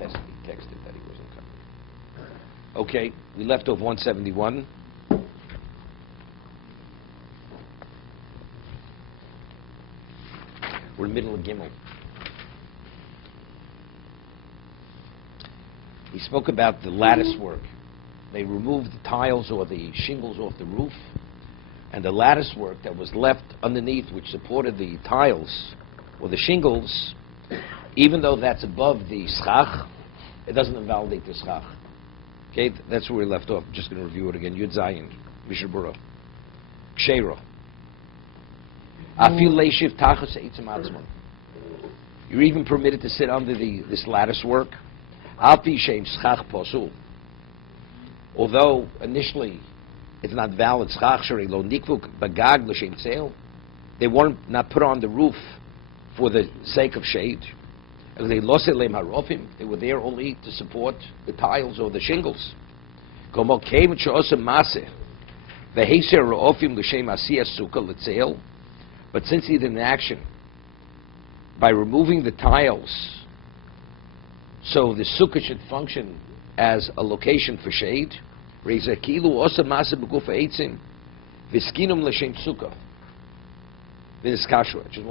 texted that he wasn't coming. Okay, we left off 171. We're in the middle of Gimel. We spoke about the lattice work. They removed the tiles or the shingles off the roof, and the lattice work that was left underneath, which supported the tiles or the shingles, even though that's above the schach, it doesn't invalidate the schach. Okay, that's where we left off. I'm just going to review it again. Yud Zayin, Mishna Berura, Ksheira. You're even permitted to sit under this lattice work. Although initially it's not valid, they weren't not put on the roof for the sake of shade. They were there only to support the tiles or the shingles. But since he did an action by removing the tiles, so the sukkah should function as a location for shade. I just want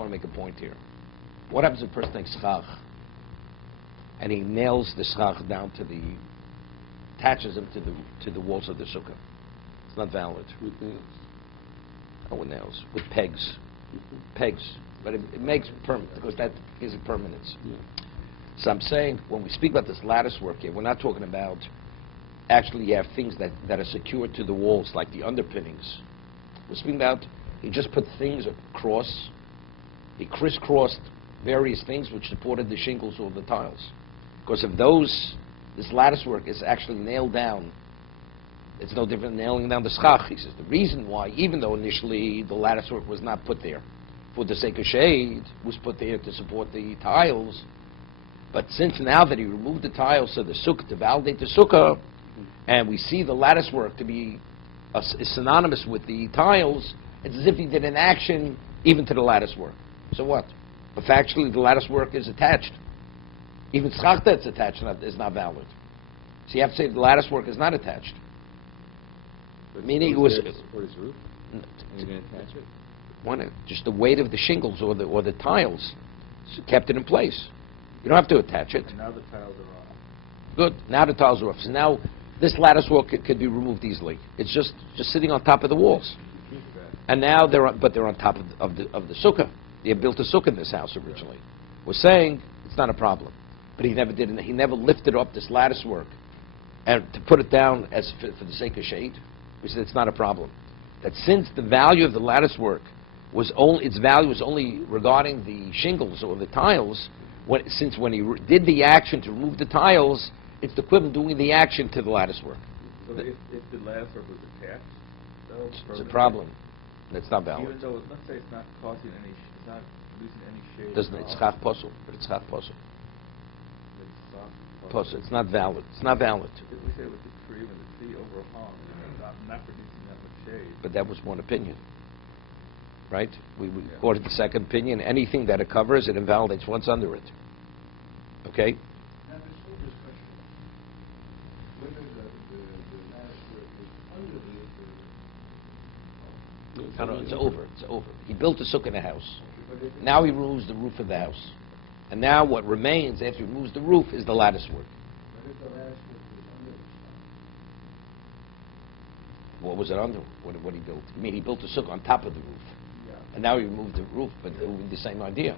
to make a point here. What happens if a person takes schach and he nails the schach down to attaches them to the walls of the sukkah? It's not valid. With nails. Oh, with nails. With pegs. Pegs. But it makes permanent, because that gives it permanence. Yeah. So I'm saying, when we speak about this lattice work here, we're not talking about actually you have things that are secured to the walls, like the underpinnings. We're speaking about, he just put things across, he crisscrossed various things which supported the shingles or the tiles. Because if this lattice work is actually nailed down, it's no different than nailing down the schach. He says the reason why, even though initially the lattice work was not put there for the sake of shade, was put there to support the tiles, but since now that he removed the tiles, so the sukkah, to validate the sukkah, and we see the lattice work to be synonymous with the tiles, it's as if he did an action even to the lattice work. So what? But factually the lattice work is attached. Even schach that's attached is not valid. So you have to say the lattice work is not attached. But Meaning it was to support his roof? Are you going to attach it? Just the weight of the shingles or the tiles kept it in place. You don't have to attach it. And now the tiles are off. Good. Now the tiles are off. So now this lattice work could be removed easily. It's just sitting on top of the walls. And now they're on top of the sukkah. They had built a sukkah in this house originally. We're saying it's not a problem, but he never did. He never lifted up this lattice work and to put it down as for the sake of shade. We said it's not a problem. That since the value of the lattice work its value was only regarding the shingles or the tiles, since when he did the action to remove the tiles, it's the equivalent doing the action to the lattice work. So if the lattice work was attached, though, it's a problem. That's not valid. Even though, let's say it's not causing any, it's not producing any shade. Doesn't it's schach posel, but it's schach posel. It's Posel. It's not valid. It's not valid. If we say with the tree, when the tree overhung, not producing that much shade. But that was one opinion, right? We quoted the second opinion. Anything that it covers, it invalidates what's under it. Okay? Now, this whole discussion, whether the lattice work is under No, it's over. It's over. He built a sukkah in the house. Now he removes the roof of the house. And now what remains after he removes the roof is the lattice work. What if the lattice work was under the schach? What was it under? What he built? I mean, he built a sukkah on top of the roof. Yeah. And now he removed the roof, but it would be the same idea.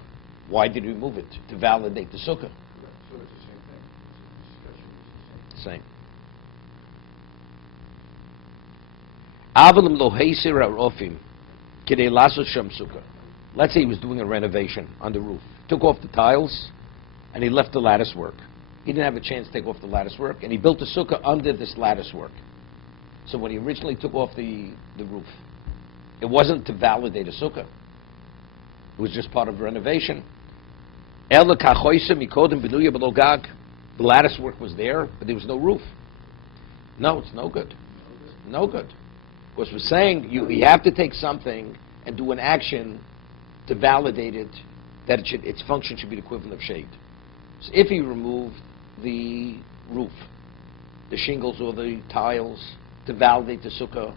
Why did he remove it? To validate the sukkah. So it's the same thing. The discussion is the same. Same. Avalim lo heisir arofim kidei lasos sham sukkah. Let's say he was doing a renovation on the roof. Took off the tiles, and he left the lattice work. He didn't have a chance to take off the lattice work, and he built a sukkah under this lattice work. So when he originally took off the roof, it wasn't to validate a sukkah. It was just part of renovation. The lattice work was there, but there was no roof. No, it's no good. No good. Because we're saying you have to take something and do an action to validate it, that its function should be the equivalent of shade. So if he removed the roof, the shingles or the tiles, to validate the sukkah,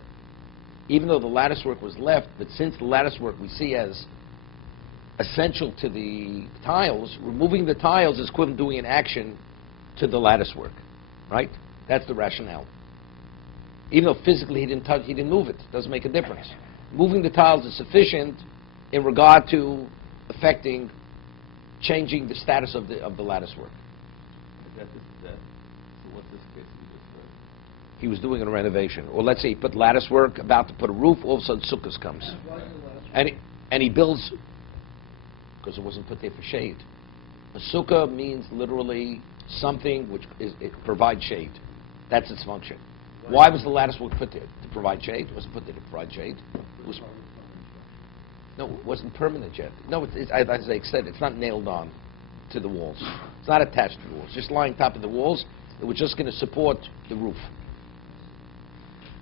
even though the lattice work was left, but since the lattice work we see as essential to the tiles, removing the tiles is equivalent to doing an action to the lattice work, right? That's the rationale. Even though physically he didn't move it, doesn't make a difference. Moving the tiles is sufficient in regard to affecting, changing the status of the lattice work. So what's this case you just read? He was doing a renovation, or let's say he put lattice work, about to put a roof, all of a sudden Sukkot comes, and he builds, because it wasn't put there for shade. A sukkah means literally something which it provides shade. That's its function. Why was the lattice work put there? To provide shade? It wasn't put there to provide shade. It wasn't permanent yet. No, as I said, it's not nailed on to the walls. It's not attached to the walls. Just lying top of the walls, it was just going to support the roof.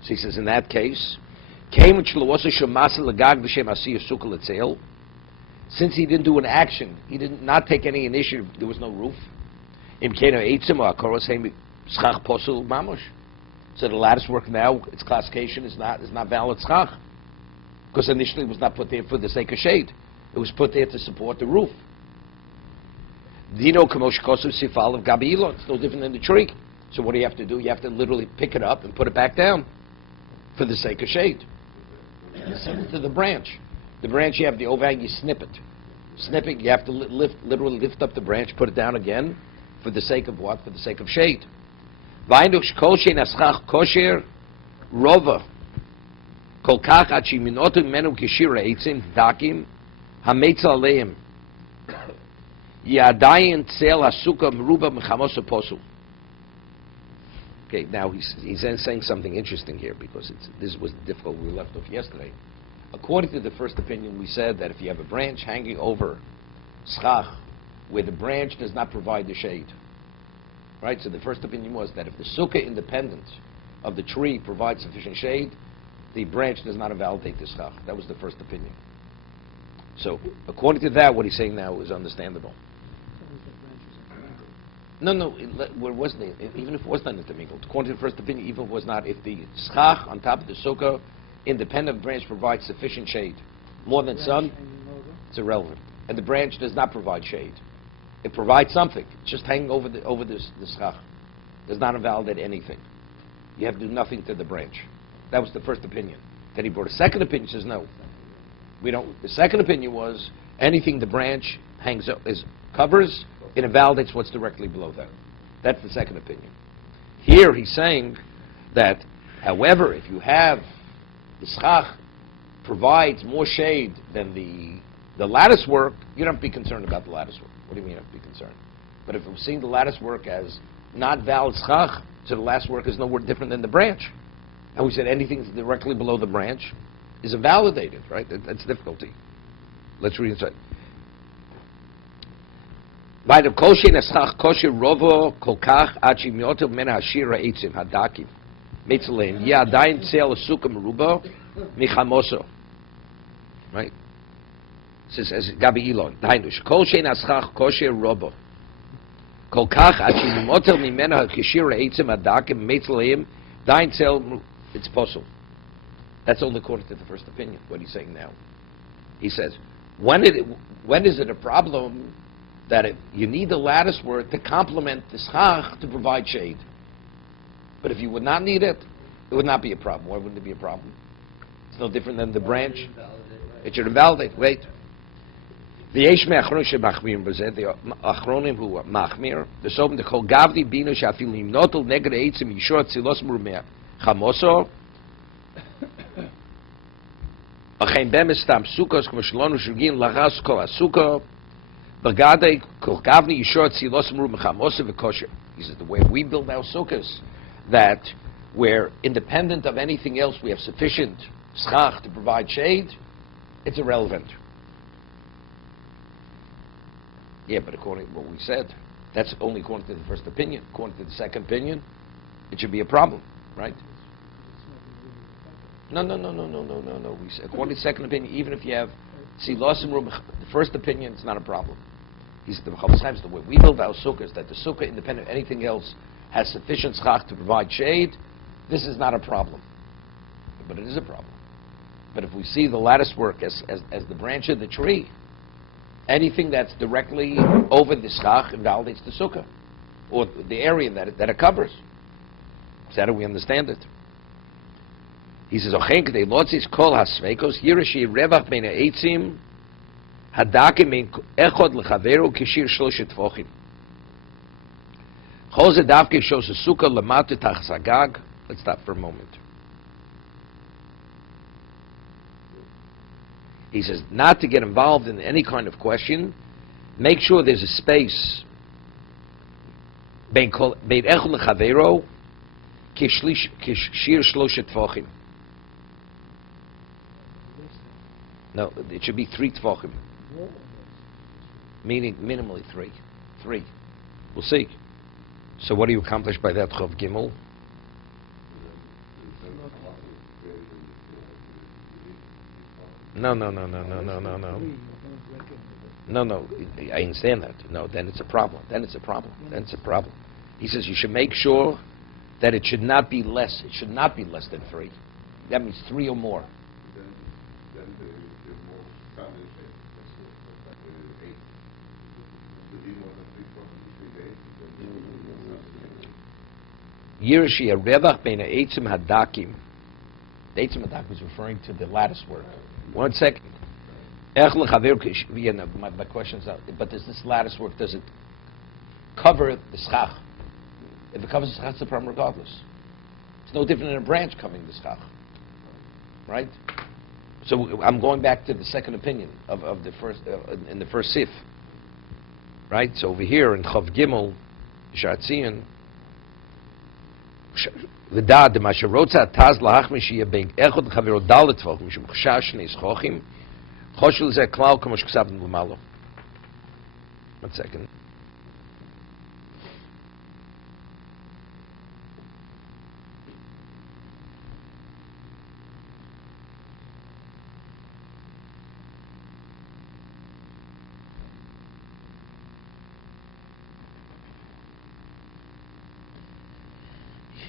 So he says, in that case, since he didn't do an action, he did not take any initiative, there was no roof. So the lattice work now, its classification is not valid schach, because initially it was not put there for the sake of shade. It was put there to support the roof. Dino kamoshkosu sifal of gabiilo. It's no different than the tree. So what do you have to do? You have to literally pick it up and put it back down for the sake of shade. Similar to the branch. The branch, you have the overhang, you snip it. Snipping, you have to literally lift up the branch, put it down again, for the sake of what? For the sake of shade. Vaynuch kol shein aschach kosher rova kol kach ad sheminotu menu kishira eitzim dakim hametzel aleim yadayin tzel hasuka meruba mechamos posul. Okay, now he's saying something interesting here, because this was difficult. We left off yesterday. According to the first opinion, we said that if you have a branch hanging over schach, where the branch does not provide the shade, right? So the first opinion was that if the sukkah independent of the tree provides sufficient shade, the branch does not invalidate the schach. That was the first opinion. So according to that, what he's saying now is understandable. No, it wasn't. Even if it was not intermingled, according to the first opinion, even if it was not, if the schach on top of the sukkah, independent branch, provides sufficient shade, more than sun, it's irrelevant. And the branch does not provide shade. It provides something. It's just hanging over the schach. Does not invalidate anything. You have to do nothing to the branch. That was the first opinion. Then he brought a second opinion. Says no, we don't. The second opinion was anything the branch covers, it invalidates what's directly below that. That's the second opinion. Here he's saying that, however, if you have the schach provides more shade than the lattice work, you don't have to be concerned about the lattice work. What do you mean you have to be concerned? But if we're seeing the lattice work as not valid schach, so the lattice work is no more different than the branch. And we said anything directly below the branch is invalidated, right? That's difficulty. Let's read inside. Vaydav kol shein aschach kosher rovo kol kach ad shemiotav men hashira eitzim hadakim metzaleim yadayin tzel sukkah meruba michamoso. Right? Says as Gabi Elon. Dainu kol shein aschach kosher rovo kol kach ad shemiotav men hashira eitzim hadakim metzaleim dayin tzel. It's possible. That's only according to the first opinion. What he's saying now, he says, when is it a problem that you need the lattice work to complement the schach to provide shade? But if you would not need it, it would not be a problem. Why wouldn't it be a problem? It's no different than the branch. It should invalidate. Wait. The achronim who machmir, the sobim the kol gavdi bino shafilim notel neged eitzim yishor tzilos murmeh chamoso. Achein bemistam sukkos kmo shlonu shugin lachas kol asukah. He says the way we build our sukkahs, that we're independent of anything else, we have sufficient schach to provide shade, it's irrelevant. Yeah, but according to what we said, that's only according to the first opinion. According to the second opinion, it should be a problem, right? No. According to the second opinion, even if you have the first opinion, it's not a problem. He's the Chovos HaLevavos, the way we build our sukkahs, that the sukkah, independent of anything else, has sufficient schach to provide shade. This is not a problem, but it is a problem. But if we see the lattice work as the branch of the tree, anything that's directly over the schach invalidates the sukkah, or the area that it covers. So how do we understand it? He says, "Ochenk de lotzis kol hasveikos yirashi revach bein ha'etzim hadakim min echod lechaveru kishir shloshet tfochim." Chol ze davke shows a sukkah lamatu tachas hagag. Let's stop for a moment. He says, not to get involved in any kind of question, make sure there's a space bein echod lechaveru kishir shloshet tfochim. No, it should be 3 tefachim. Meaning minimally 3. 3. We'll see. So what do you accomplish by that, Chov Gimel? No. No, I understand that. No, then it's a problem. He says you should make sure that it should not be less. It should not be less than 3. That means 3 or more. Yirashi a revach bein ha'etzim hadakim. The etzim hadakim is referring to the lattice work. 1 second. My question's out. But does this lattice work, does it cover the schach? If it covers the schach, it's a problem regardless. It's no different than a branch covering the schach. Right? So I'm going back to the second opinion of the first, in the first sif. Right? So over here in Chav Gimel, Shatzion, ודעת מה שרוצה תז להחמיא שיהיה בין אחד לחברו דל לטבוח משום חשש שני שכוחים חושב לזה כלל כמו שכתבנו למעלה. 1 second.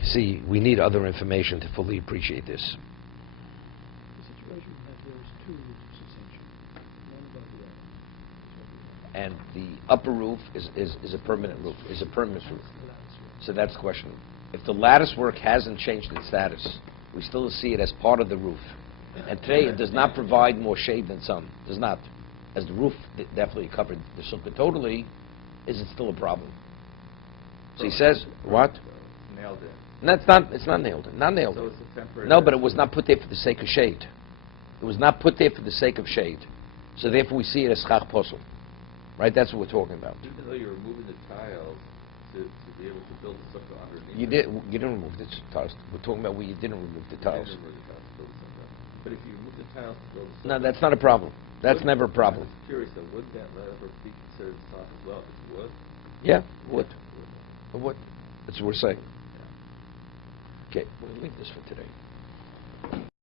See, we need other information to fully appreciate this. The situation that there's 2 roofs essentially, one above the other. And the upper roof is a permanent roof, So that's the question. If the lattice work hasn't changed its status, we still see it as part of the roof. And today it does not provide more shade than sun. It does not. As the roof definitely covered the sukkah totally, is it still a problem? So he says, what? Nailed it. No, it's not nailed. Not nailed. So it's a temporary. No, but it was not put there for the sake of shade. It was not put there for the sake of shade. So therefore we see it as schach posel. Right? That's what we're talking about. Even though you're removing the tiles to be able to build the sukkah underneath. You didn't remove the tiles. We're talking about where you didn't remove the tiles. You didn't remove the tiles to build the sukkah. But if you remove the tiles to build the sukkah. No, that's not a problem. That's never a problem. I'm curious though, wouldn't that ever be considered schach as well? If it would? Yeah, would. It would. That's what we're saying. Okay, we'll leave this for today.